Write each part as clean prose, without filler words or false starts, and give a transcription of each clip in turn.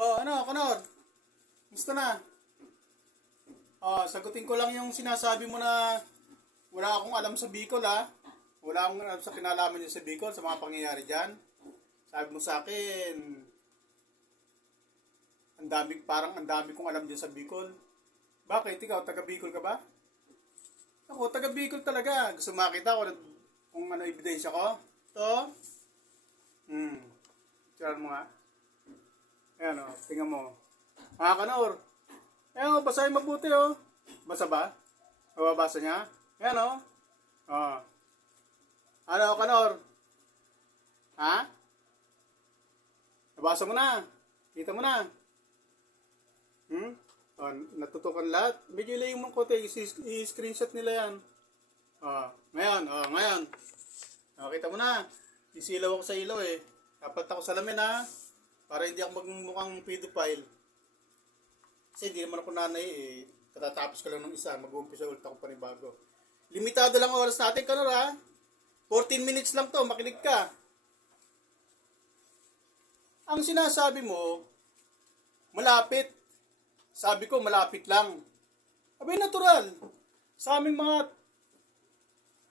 Oh, ano, Kanor? Gusto na? Oh, sagutin ko lang yung sinasabi mo na wala akong alam sa Bicol, ha? Wala akong alam sa kinalaman niyo sa Bicol, sa mga pangyayari dyan. Sabi mo sa akin, parang ang dami kong alam din sa Bicol. Bakit? Ikaw, taga Bicol ka ba? Ako, taga Bicol talaga. Gusto makita ko kung ano ebidensya ko? To? Hmm. Tiyan mo nga. Ayan o, tingnan mo. Mga Kanor, ayan o, basahin mabuti o. Basa ba? Mababasa niya? Ayan o. Oh. Ano, Kanor? Ha? Nabasa mo na. Kita mo na. Hmm? Oh, natutukan lahat. Medyo ilayin mo kote. I-screenshot nila yan. Oh, ngayon. Oh, kita mo na. Isilaw ako sa ilaw eh. Dapat ako salamin ha. Para hindi ako magmukhang pedophile. Kasi hindi naman ako nanay eh. Katatapos ko lang ng isa. Mag-uumpisa ulit ako panibago. Limitado lang ang oras natin, Kanor ha. 14 minutes lang to. Makinig ka. Ang sinasabi mo, malapit. Sabi ko, malapit lang. Abay, natural. Sa aming mga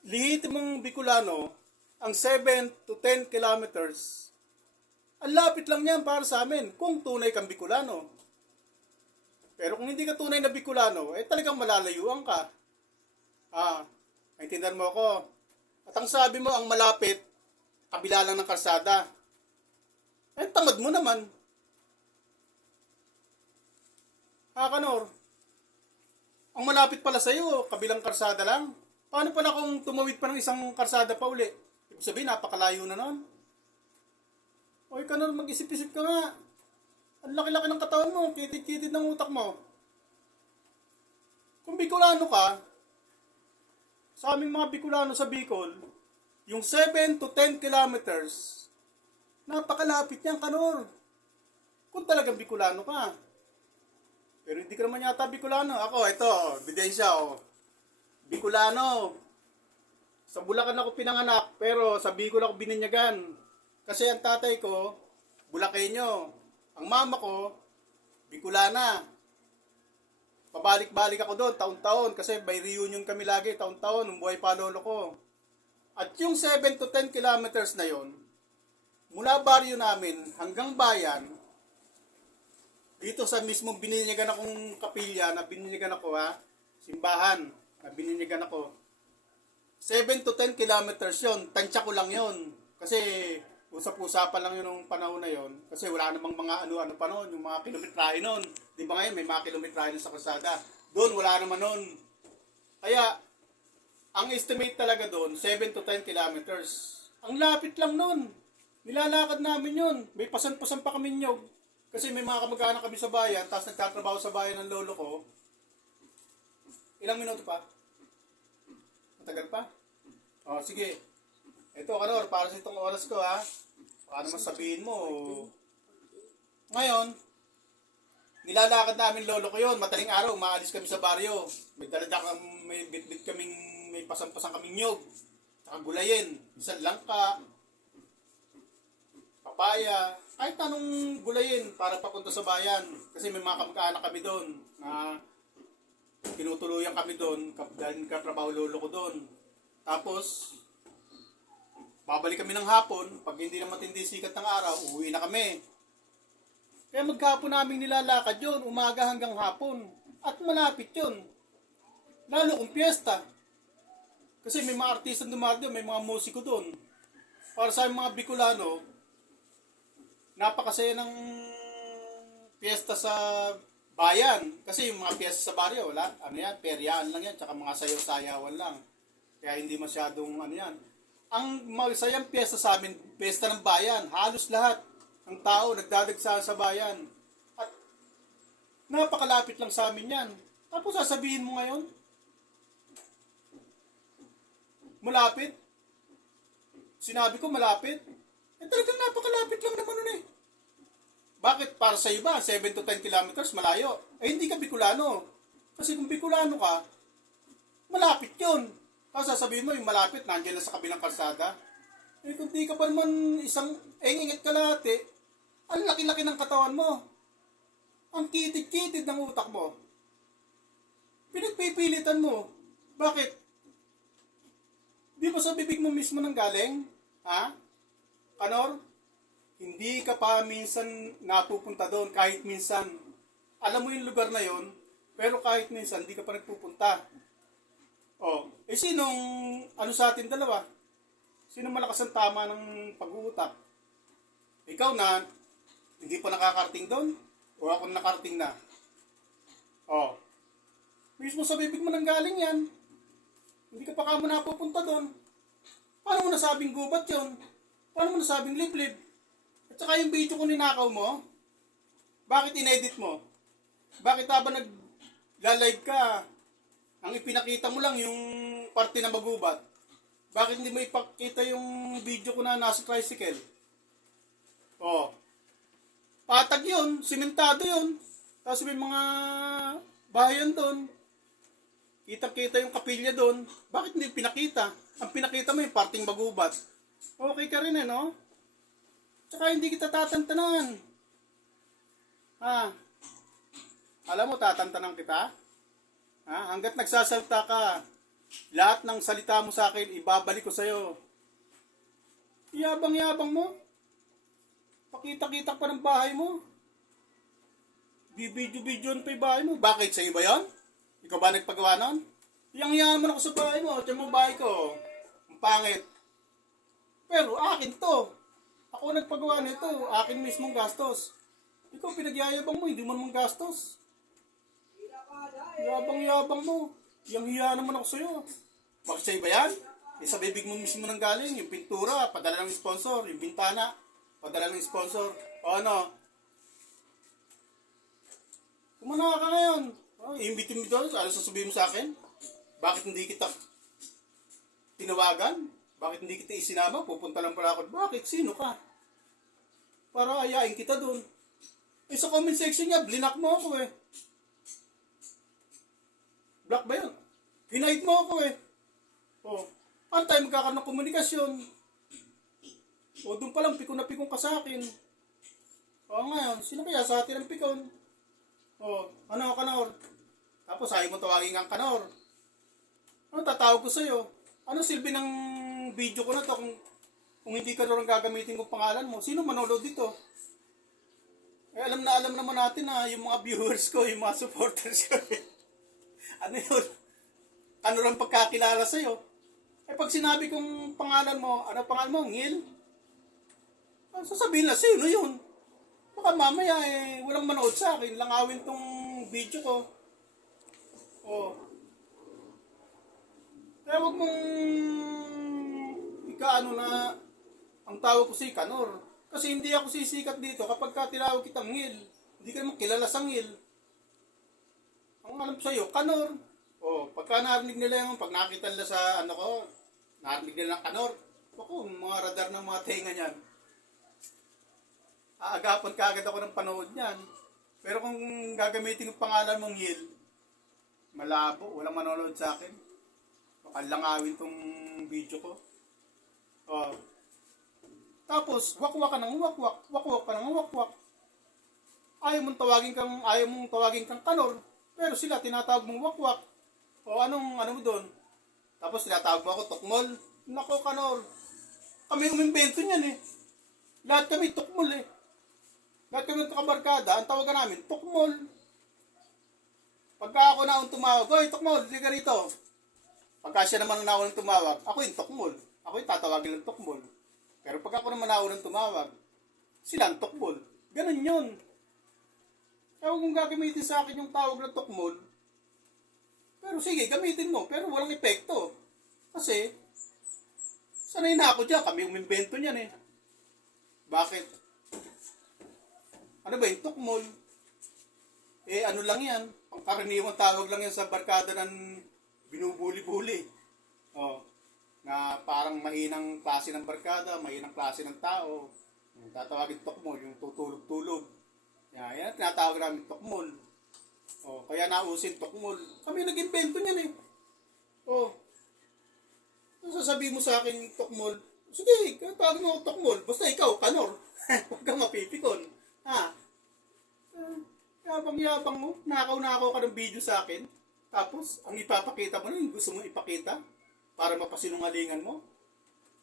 lihitimong Bicolano, ang 7 to 10 kilometers, ang lapit lang yan para sa amin kung tunay kang Bicolano. Pero kung hindi ka tunay na Bicolano, eh talagang malalayuan ka. Naintindihan mo ako. At ang sabi mo, ang malapit, kabila lang ng kalsada. Eh, tamad mo naman. Kanor, ang malapit pala sa'yo, kabilang kalsada lang. Paano pala kung tumawid pa ng isang kalsada pa uli? Ibig sabihin, napakalayo na nun. Oy, Kanor, mag-isip-isip ka nga. Ang laki-laki ng katawan mo, kitid-kitid ng utak mo. Kung Bicolano ka, sa aming mga Bicolano sa Bicol, yung 7 to 10 kilometers, napakalapit niyan, Kanor. Kung talagang Bicolano ka. Pero hindi ka naman yata Bicolano. Ako, ito, ebidensya, oh. Bicolano. Sa Bulacan ako pinanganak, pero sa Bicol ako bininyagan. Kasi ang tatay ko, Bulakenyo. Ang mama ko, Bicolana. Pabalik-balik ako doon, taon-taon. Kasi may reunion kami lagi, taon-taon, nung buhay pa lolo ko. At yung 7 to 10 kilometers na yon, mula baryo namin hanggang bayan, dito sa mismong bininyagan akong kapilya, na bininyagan ako ha, simbahan, na bininyagan ako, 7 to 10 kilometers yon, tansya ko lang yon. Kasi usap-usapan lang yun nung panahon na yon. Kasi wala namang mga ano-ano pa noon, yung mga kilometrahe noon. Di ba ngayon, may mga kilometrahe sa kalsada. Doon, wala naman noon. Kaya, ang estimate talaga doon, 7 to 10 kilometers. Ang lapit lang noon. Nilalakad namin yun. May pasan-pasan pa kami nyog. Kasi may mga kamag-anak kami sa bayan, tapos nagtatrabaho sa bayan ng lolo ko. Ilang minuto pa? Matagal pa? O, sige. Ito, Kanor, para sa itong oras ko, ha? Baka naman sabihin mo. Ngayon, nilalakad namin lolo ko yun. Madaling araw, maalis kami sa baryo. May bit-bit kaming, may pasang-pasang kaming nyog. Saka gulayin. Isang langka. Papaya. Kahit anong gulayin para papunta sa bayan. Kasi may mga kamag-anak kami doon na tinutuluyan kami doon dahil katrabaho lolo ko doon. Tapos, babalik kami ng hapon. Pag hindi na matindi sikat ng araw, uuwi na kami. Kaya maghapon namin nilalakad yun, umaga hanggang hapon. At malapit yun. Lalo kung piyesta. Kasi may mga artisan dumardo, may mga musiko doon. Para sa mga Bicolano, napakasaya ng piyesta sa bayan. Kasi yung mga piyesta sa baryo, wala. Ano yan, peryaan lang yan. Tsaka mga sayaw-sayawan lang. Kaya hindi masyadong ano yan. Ang masayang piyesta sa amin, piyesta ng bayan. Halos lahat ng tao nagdadagsa sa bayan. At napakalapit lang sa amin yan. Tapos sasabihin mo ngayon, malapit? Sinabi ko malapit? Eh talagang napakalapit lang naman nun eh. Bakit para sa iba, 7 to 10 kilometers, malayo? Eh hindi ka Bicolano. Kasi kung Bicolano ka, malapit yun. Tapos sasabihin mo, yung malapit, nandiyan na sa kabilang kalsada. Eh kung di ka pa naman isang engingit kalahati, ang laki-laki ng katawan mo. Ang kitid-kitid ng utak mo. Pinagpipilitan mo. Bakit? Di ba sa bibig mo mismo nang galing? Ha? Kanor? Hindi ka pa minsan napupunta doon, kahit minsan. Alam mo yung lugar na yon, pero kahit minsan, hindi ka pa nagpupunta. Oh, sinong, ano sa atin dalawa? Sino malakas ang tama ng pag-uutak? Ikaw na, hindi pa nakakarating doon? O ako nakarating na? Oh, mismo sa bibig mo nang galing yan. Hindi ka pa kamo napupunta doon. Paano mo nasabing gubat yon? Paano mo nasabing liblib? At saka yung video ko ninakaw mo, bakit inedit mo? Bakit habang nag-live ka, ang ipinakita mo lang yung parte na magubat? Bakit hindi mo ipakita yung video ko na nasa tricycle? Oh, patag yun, simentado yun. Tapos may mga bahayan doon. Kitang-kita yung kapilya doon. Bakit hindi pinakita? Ang pinakita mo yung parting magubat. Okay ka rin no? Tsaka hindi kita tatantanan. Alam mo, tatantanan kita? Hanggat nagsasalta ka, lahat ng salita mo sa akin, ibabalik ko sa'yo. Yabang-yabang mo. Pakita-kita pa ng bahay mo. Bibidyo-bidyon pa yung bahay mo. Bakit? Sa'yo ba yun? Ikaw ba nagpagawa nun? Yang ako sa bahay mo. Diyan mo bahay ko. Ang pangit. Pero akin to. Ako nagpagawa nito. Akin mismong gastos. Ikaw pinagyayabang mo. Hindi mo naman gastos. Yabang-yabang mo. Yang hiya naman ako sa'yo. Bakit sa'yo ba yan? Sa bibig mo mismo nang galing. Yung pintura, padala ng sponsor. Yung bintana, padala ng sponsor. O ano? Kumana ka ngayon. Imbitin mo doon. Ano sasabihin mo sa akin? Bakit hindi kita tinawagan? Bakit hindi kita isinama? Pupunta lang pala ako. Bakit? Sino ka? Para ayain kita doon. Sa comment section niya, blinak mo ako eh. Block ba yun? Hinahid mo ako eh. Paano tayo magkakaroon ng komunikasyon? Doon pa lang, pikon na pikon ka sa akin. Ngayon, sino kaya sa atin ang pikon? Ano, Kanor? Tapos ayaw mo tawagin kang Kanor. Ano tatawag ko sa'yo? Ano silbi ng video ko na to kung hindi ka rin gagamitin kong pangalan mo? Sino manonood dito? Alam naman natin na yung mga viewers ko, yung mga supporters ko. Ano yun? Ano lang pagkakilala sa'yo? Pag sinabi kong pangalan mo, ano pangalan mo? Ngil? Sasabihin na, sino yun? Baka mamaya walang manood sa akin. Langawin tong video ko. Kaya wag mong ikaano na ang tawag ko si Kanor. Kasi hindi ako sisikat dito kapag tinawag kitang Ngil. Hindi ka naman kilala sa Ngil. Ang alam sa'yo, Kanor. Pagka narinig nila yung, pag nakita nila sa ano ko, narinig nila ng Kanor. Mga radar ng mga tenga niyan. Aagapan ka agad ako ng panood niyan. Pero kung gagamitin yung pangalan mong Ngil, malabo, walang manonood sa akin. Baka langawin tong video ko. Tapos, wakwak ka ng wakwak. Wakwak ka ng wakwak. Ayaw mong tawagin kang Kanor. Pero sila, tinatawag mong wakwak. Ano mo doon? Tapos, tinatawag mo ako, Tukmol. Nako, Kanor. Kami umimbento niyan eh. Lahat kami Tukmol eh. Lahat kami kabarkada, ang tawagan namin, Tukmol. Pagka ako naon tumawag, Hoy, Tukmol, hindi ka rito. Pagka siya naman naon tumawag, ako yung Tukmol. Ako yung tatawagin ng Tukmol. Pero pag ako naman naon tumawag, sila ang Tukmol. Ganun yun. Kaya huwag mong gagamitin sa akin yung tawag ng Tukmol. Pero sige, gamitin mo. Pero walang epekto. Kasi, sanay na ako dyan. Kami umimbento niyan eh. Bakit? Ano ba yung Tukmol? Ano lang yan. Pangkaraniwang tawag lang yan sa barkada ng binubuli-buli. Na parang mahinang klase ng barkada, mahinang klase ng tao. Tatawagin Tukmol, yung tutulog-tulog. Yan, tinatawag namin Tukmol. Kaya nausin Tukmol. Kami nag-invento niyan eh. Sasabihin mo sa akin Tukmol, sige, tawag mo Tukmol. Basta ikaw, Kanor. Huwag kang mapipikon. Yabang-yabang mo. Nakaw-nakaw ka ng video sa akin. Tapos, ang ipapakita mo na yung gusto mong ipakita para mapasinungalingan mo.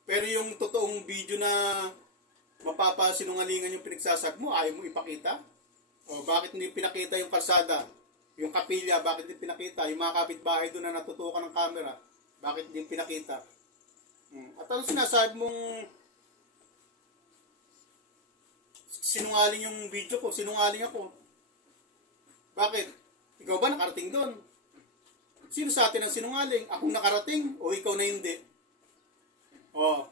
Pero yung totoong video na mapapasinungalingan yung pinagsasabi mo, ayaw mo ipakita? O bakit hindi pinakita yung kalsada? Yung kapilya, bakit hindi pinakita? Yung mga kapitbahay doon na natutukan ng camera, bakit hindi pinakita? At ano sinasabi mong sinungaling yung video ko? Sinungaling ako. Bakit? Ikaw ba nakarating doon? Sino sa atin ang sinungaling? Akong nakarating o ikaw na hindi? O,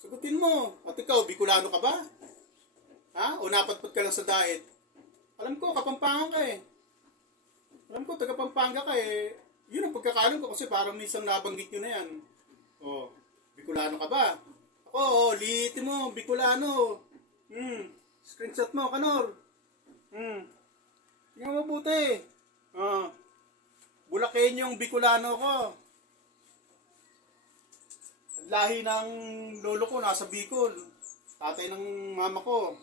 sagutin mo. At ikaw, Bicolano ka ba? Ha? O napadpad ka lang sa diet? Alam ko, Kapampangan ka eh. Alam ko, taga Pampanga ka eh. Yun ang pagkakalam ko kasi parang minsan nabanggit nyo na yan. O, Bicolano ka ba? Ako, lihitin mo, Bicolano. Screenshot mo, Kanor. Tingnan mo mabuti. Bulakenyong Bicolano ko. Lahi ng lolo ko, nasa Bicol. Tatay ng mama ko.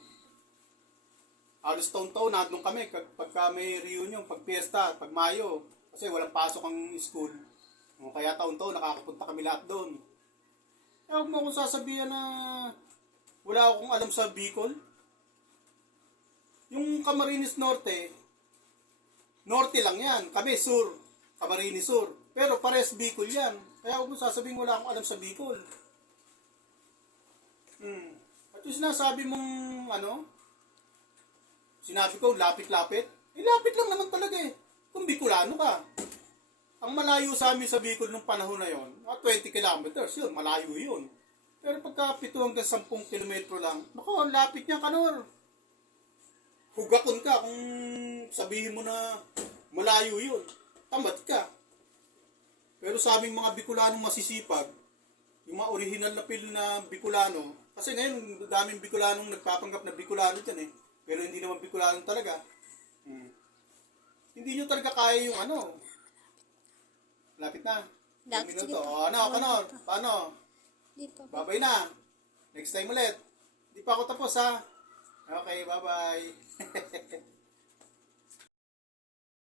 Halos taon-taon, nandun kami pagka may reunion, pag piyesta, pag Mayo. Kasi walang pasok ang school. Kaya taon-taon, nakakapunta kami lahat doon. Huwag mo akong sasabihan na wala akong alam sa Bicol. Yung Camarines Norte, Norte lang yan. Kami, Sur. Camarines Sur. Pero pares Bicol yan. Kaya huwag mo sasabihin wala akong alam sa Bicol. At yung sinasabi mong, sinabi ko, lapit-lapit. Lapit lang naman talaga eh. Kung Bicolano ka. Ang malayo sa amin sa Bicol nung panahon na yon, 20 kilometers, yun, malayo yun. Pero pagka 7 hanggang 10 kilometro lang, ang lapit niya, Kanor. Hugakon ka kung sabihin mo na malayo yun. Tamad ka. Pero sa aming mga Bicolanong masisipag, yung mga original na pil na Bicolano, kasi ngayon, daming Bicolanong nagpapanggap na Bicolano dyan eh. Pero hindi naman Bicolano talaga. Hindi nyo talaga kaya yung Lapit na. Lapit, sige O, pa. Kanor? Paano? Dito. Babay na. Next time ulit. Di pa ako tapos ha. Okay, bye-bye.